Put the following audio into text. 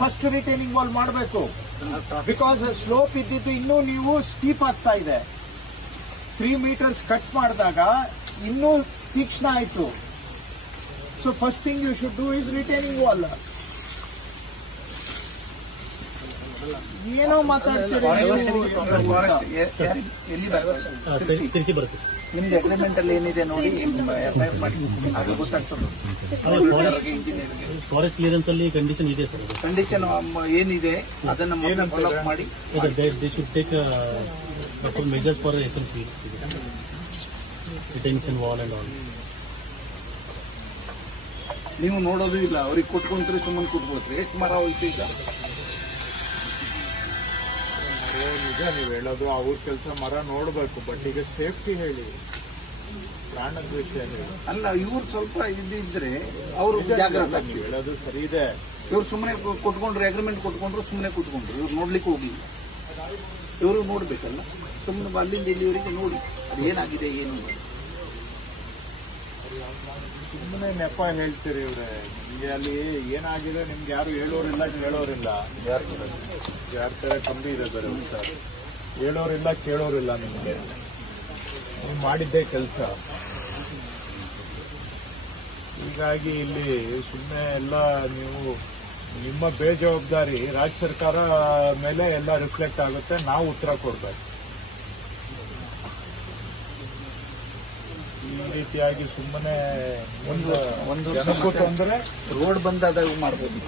First retaining wall ಮಾಡಬೇಕು. Because slope ಇದ್ದಿದ್ದು ಇನ್ನೂ ನೀವು ಸ್ಟೀಪ್ ಆಗ್ತಾ ಇದೆ. 3 meters ಕಟ್ ಮಾಡಿದಾಗ ಇನ್ನೂ ತೀಕ್ಷ್ಣ ಆಯ್ತು. So first thing you should do is retaining wall. ಏನೋ ಮಾತಾಡ್ತೀರಿ ನಿಮ್ದು ಅಗ್ರಿಮೆಂಟ್ ಅಲ್ಲಿ ಏನಿದೆ ನೋಡಿ ಎಫ್ಐಆರ್ ಮಾಡಿ, ಅದು ಗೊತ್ತಾಗ್ತದೆ. ಫಾರೆಸ್ಟ್ ಕ್ಲಿಯರೆನ್ಸ್ ಅಲ್ಲಿ ಕಂಡೀಷನ್ ಇದೆ ಸರ್. ಕಂಡೀಷನ್ ಏನಿದೆ ಅದನ್ನ ಫಾಲೋ ಅಪ್ ಮಾಡಿ. They should take measures for SMC retention wall and all. ನೀವು ನೋಡೋದು ಇಲ್ಲ, ಅವ್ರಿಗೆ ಕೊಟ್ಕೊಂಡ್ರಿ ಸುಮ್ಮನೆ ಕೂತ್ಕೋತ್ರಿ. ಎಷ್ಟು ಮರ ಹೋಯ್ತು ಈಗ? ನಿಜ ನೀವು ಹೇಳೋದು, ಅವ್ರ ಕೆಲಸ ಮರ ನೋಡ್ಬೇಕು, ಬಟ್ ಈಗ ಸೇಫ್ಟಿ ಹೇಳಿ, ಪ್ರಾಣದ ವಿಷಯ ಹೇಳಿ. ಅಲ್ಲ, ಇವ್ರು ಸ್ವಲ್ಪ ಇದ್ದಿದ್ರೆ ಅವರು ಜಾಗ್ರತೆ. ನೀವು ಹೇಳೋದು ಸರಿ ಇದೆ. ಇವ್ರು ಸುಮ್ಮನೆ ಕೊಟ್ಕೊಂಡ್ರು, ಅಗ್ರಿಮೆಂಟ್ ಕೊಟ್ಕೊಂಡ್ರು, ಸುಮ್ಮನೆ ಕೂತ್ಕೊಂಡ್ರು. ಇವ್ರು ನೋಡ್ಲಿಕ್ಕೆ ಹೋಗಿಲ್ಲ. ಇವರು ನೋಡ್ಬೇಕಲ್ಲ, ಸುಮ್ಮನೆ ಅಲ್ಲಿಂದ ಇಲ್ಲಿವರೆಗೆ ನೋಡಿ ಅದು ಏನಾಗಿದೆ ಏನು. ಸುಮ್ಮನೆ ನೆಪ ಹೇಳ್ತೀರಿ ಇವ್ರೆ. ನಿಮ್ಗೆ ಅಲ್ಲಿ ಏನಾಗಿದೆ ನಿಮ್ಗೆ ಯಾರು ಹೇಳೋರಿಲ್ಲ, ಕೇಳೋರಿಲ್ಲ. ಯಾರ ತರ ಕಂಬಿ ಇದೆ ಬೇರೆ ಸರ್, ಹೇಳೋರಿಲ್ಲ ಕೇಳೋರಿಲ್ಲ. ನಿಮ್ಗೆ ನೀವು ಮಾಡಿದ್ದೇ ಕೆಲಸ. ಹೀಗಾಗಿ ಇಲ್ಲಿ ಸುಮ್ಮನೆ ಎಲ್ಲ ನೀವು ನಿಮ್ಮ ಬೇಜವಾಬ್ದಾರಿ ರಾಜ್ಯ ಸರ್ಕಾರ ಮೇಲೆ ಎಲ್ಲ ರಿಫ್ಲೆಕ್ಟ್ ಆಗುತ್ತೆ. ನಾವು ಉತ್ತರ ಕೊಡ್ಬೇಕು. ಈ ರೀತಿಯಾಗಿ ಸುಮ್ಮನೆ ಒಂದು ಜನಕ್ಕೂ ತೊಂದರೆ. ರೋಡ್ ಬಂದಾಗ ಮಾಡ್ಬೋದು.